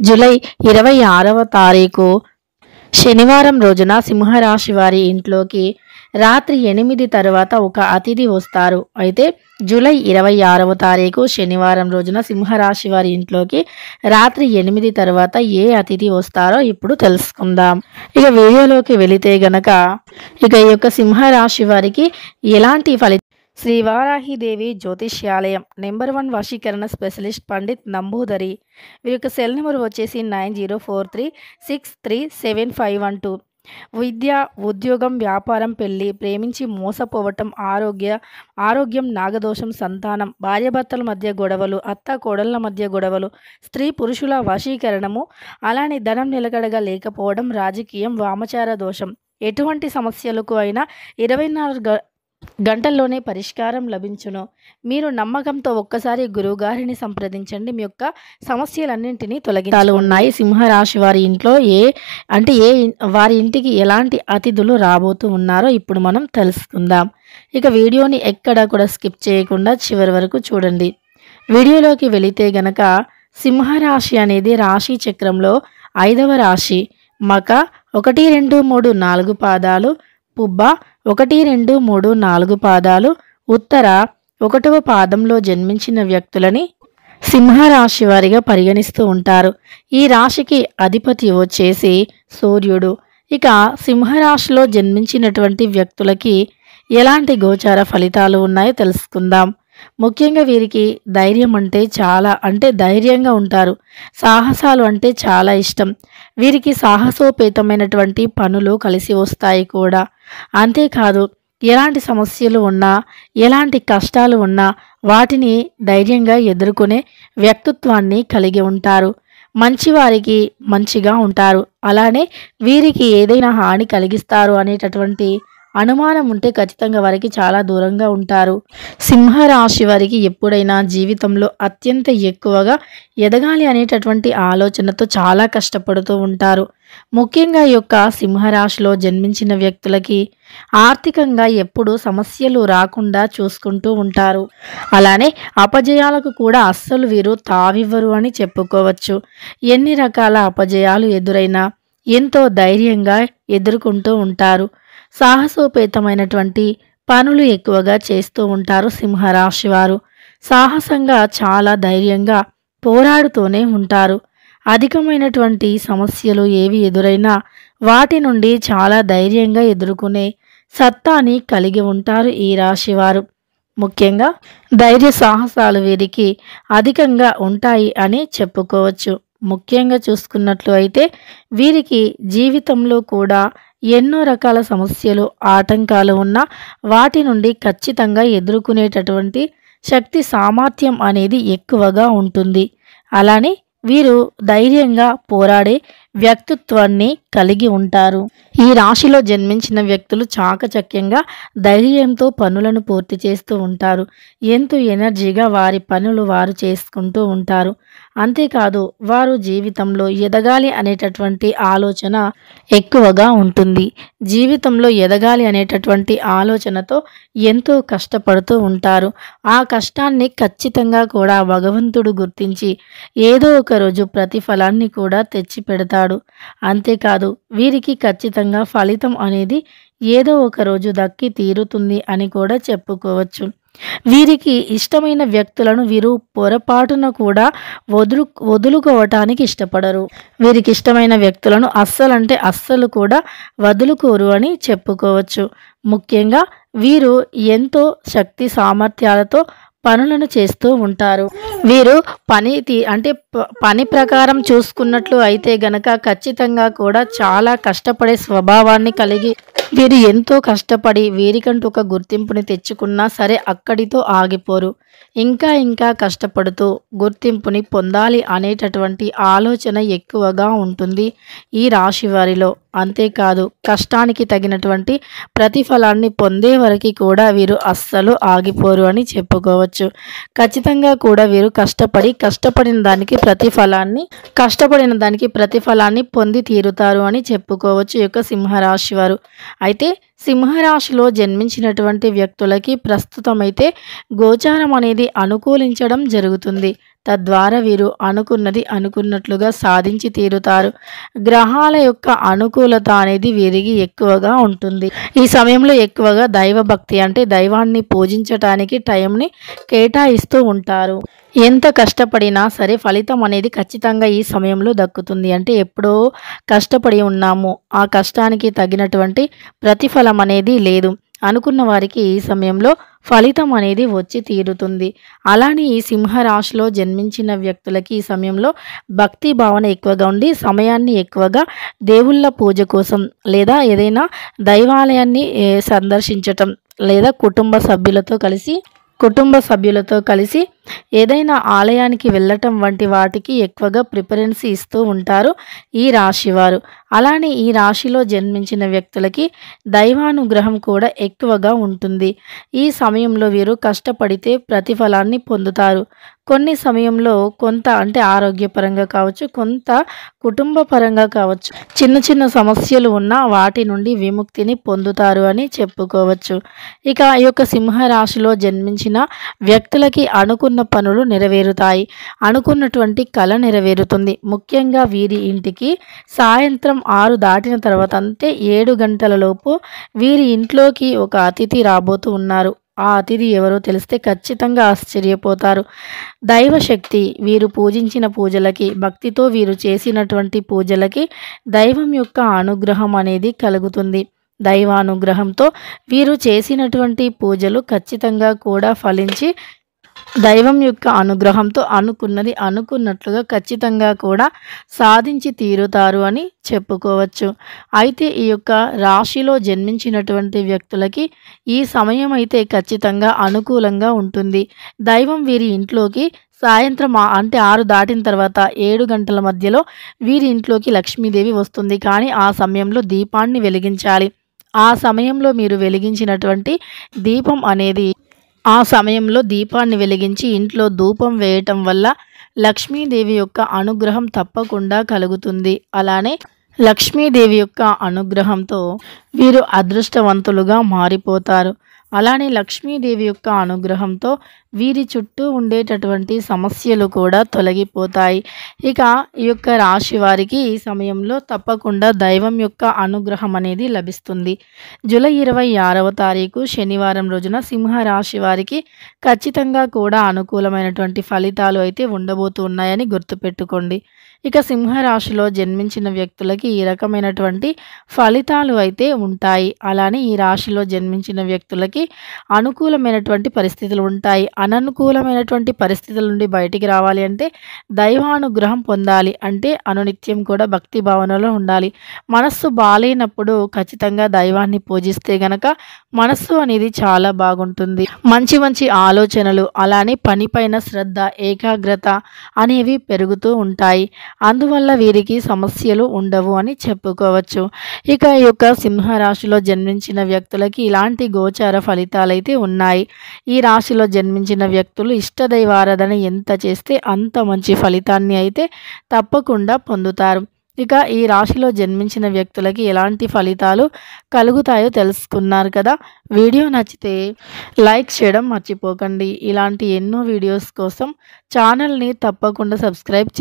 July 26వ తారీఖు శనివారం రోజున సింహరాశి వారి ఇంట్లోకి రాత్రి 8 తర్వాత ఒక అతిథి వస్తారు. అయితే జూలై 26వ తారీఖు శనివారం రోజున సింహరాశి వారి ఇంట్లోకి రాత్రి 8 తర్వాత ఏ అతిథి వస్తారో ఇప్పుడు తెలుసుకుందాం. ఇక వీడియోలోకి వెళితే గనక ఈ యొక్క సింహరాశి వారికి ఎలాంటి ఫలితం. శ్రీ వారాహిదేవి జ్యోతిష్యాలయం నెంబర్ 1 వశీకరణ స్పెషలిస్ట్ పండిత్ నంబూదరి. వీరి యొక్క సెల్ నెంబర్ వచ్చేసి 9043637512. విద్య, ఉద్యోగం, వ్యాపారం, పెళ్లి, ప్రేమించి మోసపోవటం, ఆరోగ్యం, నాగదోషం, సంతానం, భార్యాభర్తల మధ్య గొడవలు, అత్త కోడళ్ల మధ్య గొడవలు, స్త్రీ పురుషుల వశీకరణము, అలానే ధనం నిలకడగా లేకపోవడం, రాజకీయం, వామచార దోషం, ఎటువంటి సమస్యలకు అయినా 24 గంటల్లోనే పరిష్కారం లభించును. మీరు నమ్మకంతో ఒక్కసారి గురువుగారిని సంప్రదించండి. మీ యొక్క సమస్యలన్నింటినీ తొలగించాలు ఉన్నాయి. సింహరాశి వారి ఇంట్లో వారి ఇంటికి ఎలాంటి అతిథులు రాబోతూ ఉన్నారో ఇప్పుడు మనం తెలుసుకుందాం. ఇక వీడియోని ఎక్కడా కూడా స్కిప్ చేయకుండా చివరి వరకు చూడండి. వీడియోలోకి వెళితే గనక సింహరాశి అనేది రాశి చక్రంలో 5వ రాశి. మక 1, 2, 3, 4 పాదాలు, పుబ్బ 1, 2, 3, 4 పాదాలు, ఉత్తర 1వ పాదంలో జన్మించిన వ్యక్తులని సింహరాశి వారిగా పరిగణిస్తూ ఉంటారు. ఈ రాశికి అధిపతి వచ్చేసి సూర్యుడు. ఇక సింహరాశిలో జన్మించినటువంటి వ్యక్తులకి ఎలాంటి గోచార ఫలితాలు ఉన్నాయో తెలుసుకుందాం. ముఖ్యంగా వీరికి ధైర్యం అంటే ధైర్యంగా ఉంటారు. సాహసాలు అంటే చాలా ఇష్టం. వీరికి సాహసోపేతమైనటువంటి పనులు కలిసి వస్తాయి కూడా. అంతేకాదు ఎలాంటి సమస్యలు ఉన్నా, ఎలాంటి కష్టాలు ఉన్నా వాటిని ధైర్యంగా ఎదుర్కొనే వ్యక్తిత్వాన్ని కలిగి ఉంటారు. మంచివారికి మంచిగా ఉంటారు. అలానే వీరికి ఏదైనా హాని కలిగిస్తారు అనేటటువంటి అనుమానం ఉంటే ఖచ్చితంగా వారికి చాలా దూరంగా ఉంటారు. సింహరాశి వారికి ఎప్పుడైనా జీవితంలో అత్యంత ఎక్కువగా ఎదగాలి అనేటటువంటి ఆలోచనతో చాలా కష్టపడుతూ ఉంటారు. ముఖ్యంగా ఈ యొక్క సింహరాశిలో జన్మించిన వ్యక్తులకి ఆర్థికంగా ఎప్పుడూ సమస్యలు రాకుండా చూసుకుంటూ ఉంటారు. అలానే అపజయాలకు కూడా అస్సలు వీరు తావివ్వరు అని చెప్పుకోవచ్చు. ఎన్ని రకాల అపజయాలు ఎదురైనా ఎంతో ధైర్యంగా ఎదుర్కొంటూ ఉంటారు. సాహసోపేతమైనటువంటి పనులు ఎక్కువగా చేస్తూ ఉంటారు సింహరాశి వారు. సాహసంగా చాలా ధైర్యంగా పోరాడుతూనే ఉంటారు. అధికమైనటువంటి సమస్యలు ఏవి ఎదురైనా వాటి నుండి చాలా ధైర్యంగా ఎదుర్కొనే సత్తాని కలిగి ఉంటారు ఈ రాశివారు. ముఖ్యంగా ధైర్య సాహసాలు వీరికి అధికంగా ఉంటాయి అని చెప్పుకోవచ్చు. ముఖ్యంగా చూసుకున్నట్లు అయితే వీరికి జీవితంలో కూడా ఎన్నో రకాల సమస్యలు, ఆటంకాలు ఉన్నా వాటి నుండి ఖచ్చితంగా ఎదుర్కొనేటటువంటి శక్తి, సామర్థ్యం అనేది ఎక్కువగా ఉంటుంది. అలానే వీరు ధైర్యంగా పోరాడే వ్యక్తిత్వాన్ని కలిగి ఉంటారు. ఈ రాశిలో జన్మించిన వ్యక్తులు చాకచక్యంగా ధైర్యంతో పనులను పూర్తి చేస్తూ ఉంటారు. ఎంతో ఎనర్జీగా వారి పనులు వారు చేసుకుంటూ ఉంటారు. అంతేకాదు వారు జీవితంలో ఎదగాలి అనేటటువంటి ఆలోచన ఎక్కువగా ఉంటుంది. జీవితంలో ఎదగాలి అనేటటువంటి ఆలోచనతో ఎంతో కష్టపడుతూ ఉంటారు. ఆ కష్టాన్ని ఖచ్చితంగా కూడా భగవంతుడు గుర్తించి ఏదో ఒక రోజు ప్రతిఫలాన్ని కూడా తెచ్చి పెడతాడు. అంతేకాదు వీరికి ఖచ్చితంగా ఫలితం అనేది ఏదో ఒక రోజు దక్కి తీరుతుంది అని కూడా చెప్పుకోవచ్చు. వీరికి ఇష్టమైన వ్యక్తులను వీరు పొరపాటున కూడా వదులుకోవటానికి ఇష్టపడరు. వీరికి ఇష్టమైన వ్యక్తులను అస్సలు కూడా వదులుకోరు అని చెప్పుకోవచ్చు. ముఖ్యంగా వీరు ఎంతో శక్తి సామర్థ్యాలతో పనులను చేస్తూ ఉంటారు. వీరు పని ప్రకారం చూసుకున్నట్లు అయితే గనక ఖచ్చితంగా కూడా చాలా కష్టపడే స్వభావాన్ని కలిగి వీరు ఎంతో కష్టపడి వీరికంటూ ఒక గుర్తింపుని తెచ్చుకున్నా సరే అక్కడితో ఆగిపోరు. ఇంకా కష్టపడుతూ గుర్తింపుని పొందాలి అనేటటువంటి ఆలోచన ఎక్కువగా ఉంటుంది ఈ రాశి వారిలో. అంతేకాదు కష్టానికి తగినటువంటి ప్రతిఫలాన్ని పొందే వరకు కూడా వీరు అస్సలు ఆగిపోరు అని చెప్పుకోవచ్చు. ఖచ్చితంగా కూడా వీరు కష్టపడిన దానికి ప్రతిఫలాన్ని పొంది తీరుతారు అని చెప్పుకోవచ్చు ఈ యొక్క సింహరాశి వారు. అయితే సింహరాశిలో జన్మించినటువంటి వ్యక్తులకి ప్రస్తుతం అయితే గోచారం అనేది అనుకూలించడం జరుగుతుంది. తద్వారా వీరు అనుకున్నది అనుకున్నట్లుగా సాధించి తీరుతారు. గ్రహాల యొక్క అనుకూలత అనేది వీరికి ఎక్కువగా ఉంటుంది. ఈ సమయంలో ఎక్కువగా దైవభక్తి అంటే దైవాన్ని పూజించటానికి టైంని కేటాయిస్తూ ఉంటారు. ఎంత కష్టపడినా సరే ఫలితం అనేది ఖచ్చితంగా ఈ సమయంలో దక్కుతుంది. అంటే ఎప్పుడో కష్టపడి ఉన్నాము, ఆ కష్టానికి తగినటువంటి ప్రతిఫలం అనేది లేదు. అనుకున్న వారికి ఈ సమయంలో ఫలితం అనేది వచ్చి తీరుతుంది. అలానే ఈ సింహరాశిలో జన్మించిన వ్యక్తులకి ఈ సమయంలో భక్తి భావన ఎక్కువగా ఉండి సమయాన్ని ఎక్కువగా దేవుళ్ళ పూజ కోసం లేదా ఏదైనా దైవాలయాన్ని సందర్శించటం లేదా కుటుంబ సభ్యులతో కలిసి ఏదైనా ఆలయానికి వెళ్ళటం వంటి వాటికి ఎక్కువగా ప్రిఫరెన్స్ ఇస్తూ ఉంటారు ఈ రాశివారు. అలానే ఈ రాశిలో జన్మించిన వ్యక్తులకి దైవానుగ్రహం కూడా ఎక్కువగా ఉంటుంది. ఈ సమయంలో వీరు కష్టపడితే ప్రతిఫలాన్ని పొందుతారు. కొన్ని సమయంలో కొంత అంటే ఆరోగ్యపరంగా కావచ్చు, కొంత కుటుంబ పరంగా కావచ్చు, చిన్న చిన్న సమస్యలు ఉన్న వాటి నుండి విముక్తిని పొందుతారు అని చెప్పుకోవచ్చు. ఇక ఈ యొక్క సింహరాశిలో జన్మించిన వ్యక్తులకి అనుకున్న పనులు నెరవేరుతాయి. అనుకున్నటువంటి కళ నెరవేరుతుంది. ముఖ్యంగా వీరి ఇంటికి సాయంత్రం 6 దాటిన తర్వాత అంటే 7 గంటల లోపు వీరి ఇంట్లోకి ఒక అతిథి రాబోతూ ఉన్నారు. ఆ అతిథి ఎవరో తెలిస్తే ఖచ్చితంగా ఆశ్చర్యపోతారు. దైవశక్తి వీరు పూజించిన పూజలకి, భక్తితో వీరు చేసినటువంటి పూజలకి దైవం యొక్క అనుగ్రహం అనేది కలుగుతుంది. దైవానుగ్రహంతో వీరు చేసినటువంటి పూజలు ఖచ్చితంగా కూడా ఫలించి దైవం యొక్క అనుగ్రహంతో అనుకున్నది అనుకున్నట్లుగా ఖచ్చితంగా కూడా సాధించి తీరుతారు అని చెప్పుకోవచ్చు. అయితే ఈ యొక్క రాశిలో జన్మించినటువంటి వ్యక్తులకి ఈ సమయం అయితే ఖచ్చితంగా అనుకూలంగా ఉంటుంది. దైవం వీరి ఇంట్లోకి సాయంత్రం అంటే 6 దాటిన తర్వాత 7 గంటల మధ్యలో వీరి ఇంట్లోకి లక్ష్మీదేవి వస్తుంది. కానీ ఆ సమయంలో దీపాన్ని వెలిగించాలి. ఆ సమయంలో మీరు వెలిగించినటువంటి దీపం అనేది ఆ సమయంలో దీపాన్ని వెలిగించి ఇంట్లో ధూపం వేయటం వల్ల లక్ష్మీదేవి యొక్క అనుగ్రహం తప్పకుండా కలుగుతుంది. అలానే లక్ష్మీదేవి యొక్క అనుగ్రహంతో వీరు అదృష్టవంతులుగా మారిపోతారు. అలానే లక్ష్మీదేవి యొక్క అనుగ్రహంతో వీరి చుట్టూ ఉండేటటువంటి సమస్యలు కూడా తొలగిపోతాయి. ఇక ఈ యొక్క రాశి వారికి ఈ సమయంలో తప్పకుండా దైవం యొక్క అనుగ్రహం అనేది లభిస్తుంది. జూలై 26వ తారీఖు శనివారం రోజున సింహరాశి వారికి ఖచ్చితంగా కూడా అనుకూలమైనటువంటి ఫలితాలు అయితే ఉండబోతున్నాయని గుర్తుపెట్టుకోండి. ఇక సింహరాశిలో జన్మించిన వ్యక్తులకి ఈ రకమైనటువంటి ఫలితాలు అయితే ఉంటాయి. అలానే ఈ రాశిలో జన్మించిన వ్యక్తులకి అనుకూలమైనటువంటి పరిస్థితులు ఉంటాయి. అననుకూలమైనటువంటి పరిస్థితుల నుండి బయటికి రావాలి అంటే దైవానుగ్రహం పొందాలి. అంటే అనునిత్యం కూడా భక్తి భావనలో ఉండాలి. మనస్సు బాలేనప్పుడు ఖచ్చితంగా దైవాన్ని పూజిస్తే గనక మనస్సు అనేది చాలా బాగుంటుంది. మంచి మంచి ఆలోచనలు అలానే పనిపైన శ్రద్ధ, ఏకాగ్రత అనేవి పెరుగుతూ ఉంటాయి. అందువల్ల వీరికి సమస్యలు ఉండవు అని చెప్పుకోవచ్చు. ఇక ఈ యొక్క సింహరాశిలో జన్మించిన వ్యక్తులకి ఇలాంటి గోచార ఫలితాలైతే ఉన్నాయి. ఈ రాశిలో జన్మించిన వ్యక్తులు ఇష్టదైవారాధన ఎంత చేస్తే అంత మంచి ఫలితాన్ని అయితే తప్పకుండా పొందుతారు. ఇక ఈ రాశిలో జన్మించిన వ్యక్తులకి ఎలాంటి ఫలితాలు కలుగుతాయో తెలుసుకున్నారు కదా. వీడియో నచ్చితే లైక్ చేయడం మర్చిపోకండి. ఇలాంటి ఎన్నో వీడియోస్ కోసం ఛానల్ని తప్పకుండా సబ్స్క్రైబ్